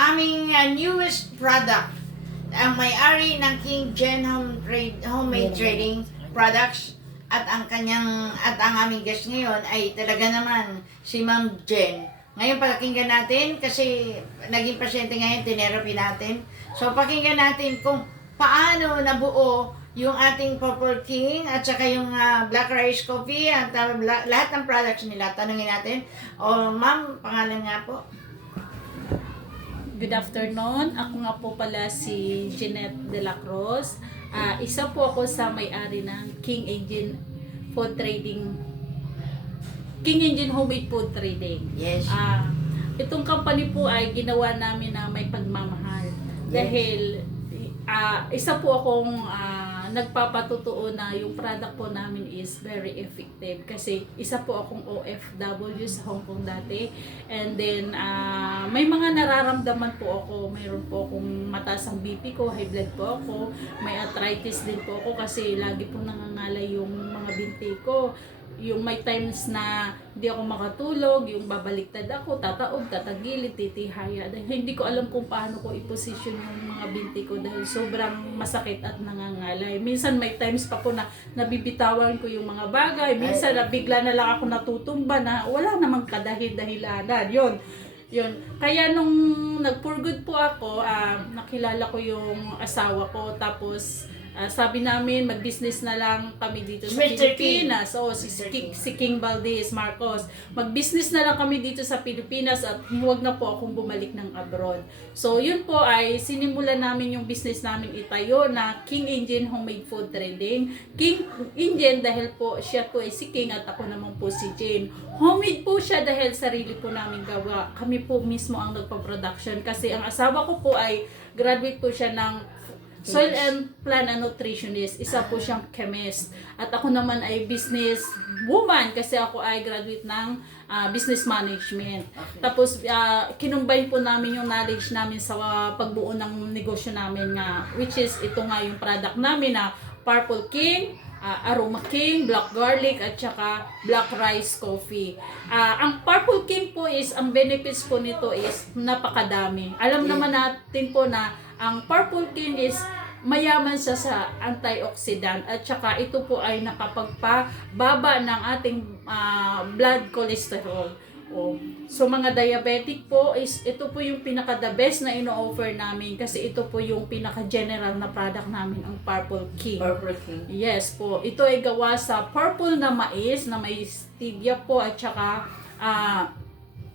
aming newest product. Ang may-ari ng King Jen Homemade Trading Products at ang aming guest ngayon ay talaga naman si Ma'am Jen. Ngayon pakinggan natin kasi naging pasyente ngayon, tinerapy natin. So pakinggan natin kung paano nabuo yung ating Purple King at saka yung Black Rice Coffee at lahat ng products nila. Tanungin natin. Ma'am, pangalan nga po. Good afternoon. Ako nga po pala si Jeanette De La Cruz. Isa po ako sa may-ari ng King Engine Food Trading. King Engine Homemade Food Trading. Yes. Itong company po ay ginawa namin na may pagmamahal. Yes. Dahil isa po akong nagpapatutuo na yung product po namin is very effective kasi isa po akong OFW sa Hong Kong dati, and then may mga nararamdaman po ako. Mayroon po akong mataas ang BP ko, high blood po ako, may arthritis din po ako kasi lagi po nangangalay yung mga binti ko. Yung may times na hindi ako makatulog, yung babaliktad ako, tataob, tatagilid, titihaya. Dahil hindi ko alam kung paano ko i-position yung mga binti ko dahil sobrang masakit at nangangalay. Minsan may times pa po na nabibitawan ko yung mga bagay. Minsan na bigla na lang ako natutumba na wala namang kadahil-dahilanan. Yun. Kaya nung nag-for good po ako, nakilala ko yung asawa ko, tapos sabi namin mag-business na lang kami dito sa Pilipinas. Si King Valdez Marcos. Mag-business na lang kami dito sa Pilipinas at huwag na po akong bumalik ng abroad. So yun po ay sinimulan namin yung business namin itayo na King Engine Homemade Food Trading. King Engine dahil po siya po ay si King at ako naman po si Jane. Homemade po siya dahil sarili po namin gawa. Kami po mismo ang nagpa-production kasi ang asawa ko po ay graduate po siya ng Soil and Plant and Nutritionist. Isa po siyang chemist. At ako naman ay business woman kasi ako ay graduate ng business management. Okay. Tapos kinumbine po namin yung knowledge namin sa pagbuo ng negosyo namin nga, which is ito nga yung product namin na Purple King, Aroma King, Black Garlic at saka Black Rice Coffee. Ang Purple King po is, ang benefits po nito is napakadami. Alam naman natin po na ang Purple King is mayaman siya sa antioxidant at saka ito po ay nakapagpababa ng ating blood cholesterol. So mga diabetic po is ito po yung pinaka the best na ino-offer namin kasi ito po yung pinaka general na product namin, ang Purple King. Purple King. Yes po. Ito ay gawa sa purple na mais na may stevia po at saka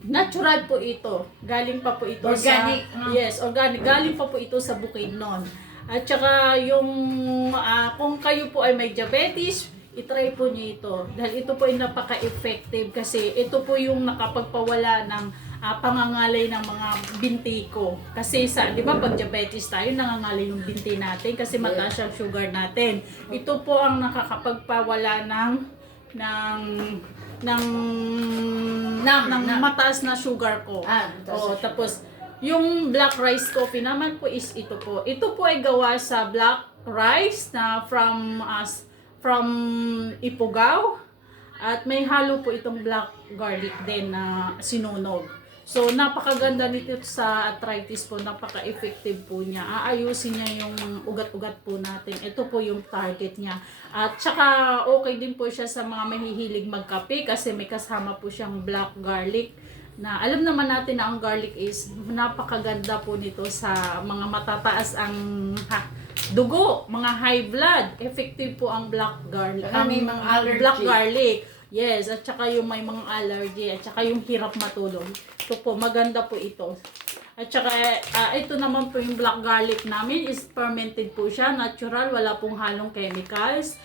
natural po ito. Galing pa po ito organic, sa yes, organic. Galing pa po ito sa Bukidnon. At saka yung kung kayo po ay may diabetes, i-try po niyo ito. Dahil ito po ay napaka-effective kasi ito po yung nakapagpawala ng pangangalay ng mga binti ko. Kasi di ba pag diabetes tayo, nangangalay yung binti natin kasi mataas ang sugar natin. Ito po ang nakakapagpawala ng mataas na sugar ko. Tapos yung Black Rice Coffee naman po is ito po. Ito po ay gawa sa black rice na from Ifugao at may halo po itong black garlic din na sinunog. So napakaganda nito sa arthritis po, napaka-effective po niya. Aayusin niya yung ugat-ugat po natin. Ito po yung target niya. At saka okay din po siya sa mga mahihilig magkape kasi may kasama po siyang black garlic. Na alam naman natin na ang garlic is napakaganda po nito sa mga matataas ang dugo, mga high blood. Effective po ang black garlic. May mga allergy. Black garlic. Yes, at saka yung may mga allergy, at saka yung hirap matulog. Ito po, maganda po ito. At saka ito naman po yung black garlic namin is fermented po siya, natural, wala pong halong chemicals.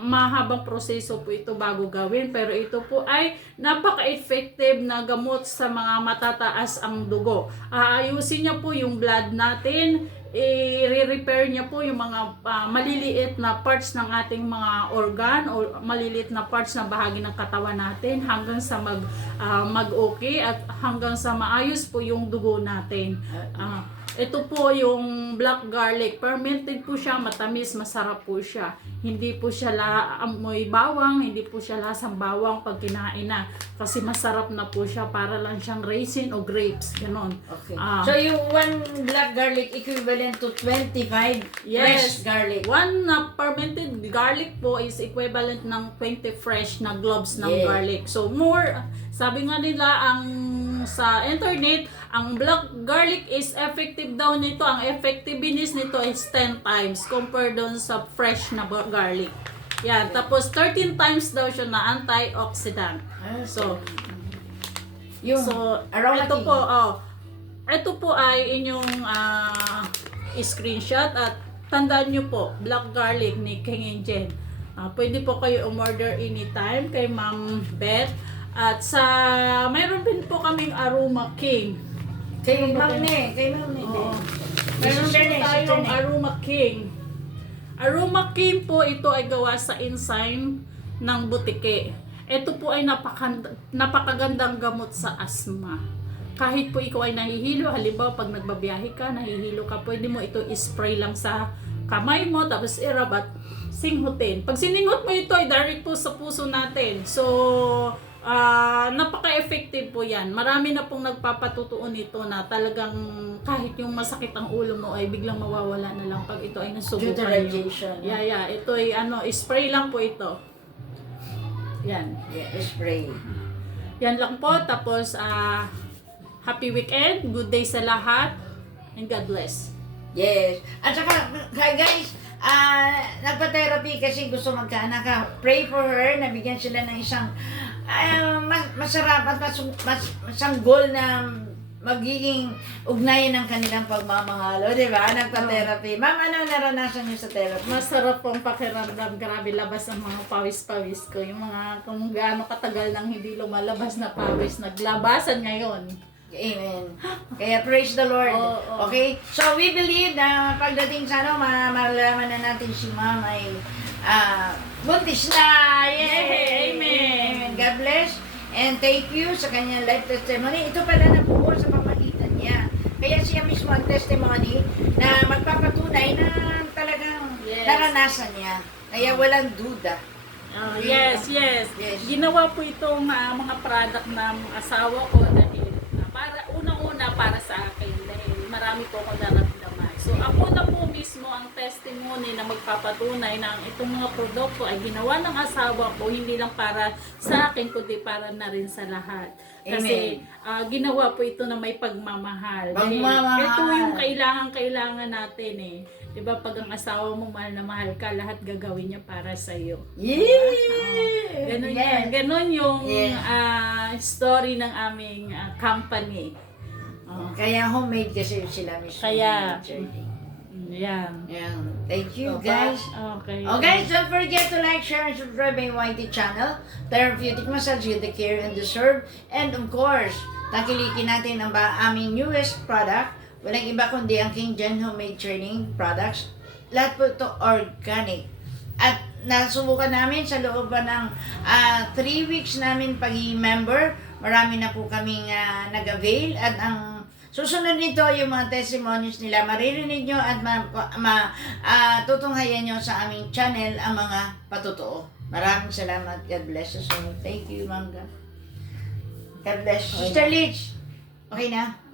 Mahabang proseso po ito bago gawin, pero ito po ay napaka-effective na gamot sa mga matataas ang dugo. Aayusin niya po yung blood natin, i-repair niya po yung mga maliliit na parts ng ating mga organ o maliliit na parts na bahagi ng katawan natin hanggang sa mag-okay at hanggang sa maayos po yung dugo natin. Ito po yung black garlic. Fermented po siya, matamis, masarap po siya. Hindi po siya amoy bawang, hindi po siya lasang bawang pag kinain na. Kasi masarap na po siya, para lang siyang raisin o grapes, ganon. Okay. Ah. So yung one black garlic equivalent to 25 fresh garlic. One fermented garlic po is equivalent ng 20 fresh na cloves ng Yeah. garlic. So more, sabi nga nila sa internet, ang black garlic is effective daw nito, ang effectiveness nito is 10 times compared doon sa fresh na garlic. Yan, tapos 13 times daw siya na antioxidant. So, Yung aroma ito king. po, ito po ay inyong screenshot at tandaan nyo po, black garlic ni King and Jen. Pwede po kayo umorder anytime kay Ma'am Beth. At mayroon din po kaming Aroma King. Kay Ma'am Ne. Oo. Meron po tayong Aroma King. Aroma King po, ito ay gawa sa enzyme ng butike. Ito po ay napakagandang gamot sa asthma. Kahit po ikaw ay nahihilo, halimbawa pag nagbabiyahe ka, nahihilo ka, pwede mo ito spray lang sa kamay mo, tapos irab at singhutin. Pag siningot mo ito, ay direct po sa puso natin. So, napaka-effective po yan. Marami na pong nagpapatutuon nito na talagang kahit yung masakit ang ulo mo ay biglang mawawala na lang pag ito ay nasubukan. Deuterization. Yeah. Ito ay spray lang po ito. Yan. Yeah, spray. Yan lang po. Tapos, happy weekend. Good day sa lahat. And God bless. Yes. At saka, guys, nagpa-therapy kasi gusto magkaanak ka. Pray for her, nabigyan sila ng isang masarap at masanggol na magiging ugnayan ng kanilang pagmamahal. O, di ba? Nagpa-therapy. Ma'am, ano naranasan niyo sa therapy? Masarap pong pakiramdam. Grabe, labas ang mga pawis-pawis ko. Yung mga kung gaano katagal nang hindi lumalabas na pawis, naglabasan ngayon. Amen. Kaya praise the Lord. Oo. Okay? So we believe na pagdating sa malalaman na natin si Ma'am ay buntis na. Yay! Amen. God bless. And thank you sa kanyang life testimony. Ito pala nabuo sa pamagitan niya. Kaya siya mismo ang testimony na magpapatunay na talagang naranasan niya. Kaya walang duda. Yes. Ginawa po itong mga product ng asawa ko dahil unang-una para sa akin dahil marami po akong naramdaman. So ako na po mismo ang testimony na magpapatunay na itong mga produkto ay ginawa ng asawa ko hindi lang para sa akin kundi para na rin sa lahat. Kasi ginawa po ito na may pagmamahal. Dahil ito yung kailangan natin eh. Diba pag ang asawa mo mahal na mahal ka, lahat gagawin niya para sa iyo. Yeah! Ganon yan. Ganon yung story ng aming company. Kaya homemade kasi sila mismo. Kaya, Yan. Thank you, So, guys. Okay. Oh, guys, don't forget to like, share, and subscribe my YT channel. Therapeutic Massage, you the care and deserve. And of course, takilikin natin ang aming newest product. Walang iba kundi ang King Jen Homemade Training Products. Lahat po ito organic. At nasubukan namin sa loob ng 3 weeks namin pag-member. Marami na po kaming nag-avail. At ang susunod nito, yung mga testimonies nila, maririnig nyo at tutunghayan nyo sa aming channel ang mga patotoo. Maraming salamat. God bless us all. Thank you, Ma'am. God bless. Sister Leach, okay na?